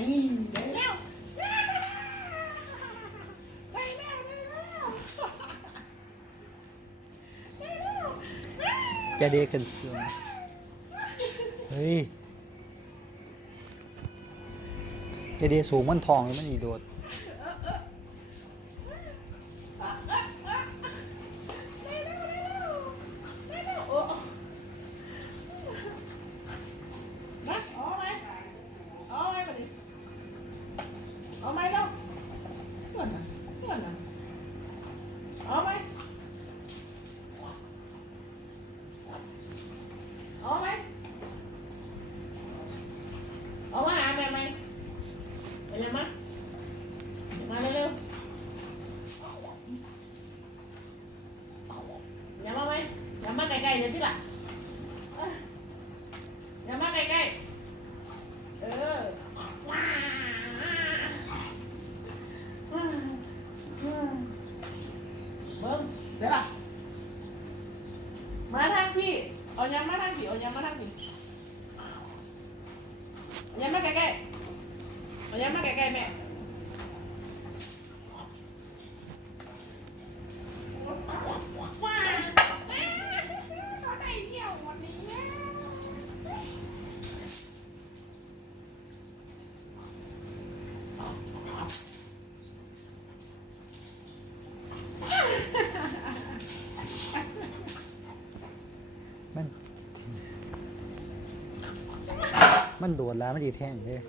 นี่ได้แล้วแกเด็กกันเฮ้ยแกเด็กสูงมันทองเลยมันอีโดดเอาไหมเนาะส่วนน่ะเอาไหมเอาไหมเอามาหาแม่ไหมไปเลยมั้ยมาเร็วๆอย่ามาไหมอย่ามาใกล้ๆเดี๋ยวที่ละอย่ามาใกล้ๆว้าเบิ้งเดี๋ยวล่ะมาทางพี่เอายำมาทางพี่เอายำมาทางพี่เอายำมาใกล้ๆเอายำมาใกล้ๆแม่ว้าเขาได้เที่ยววันนี้มันโดดแล้วมันดีแท่งเลย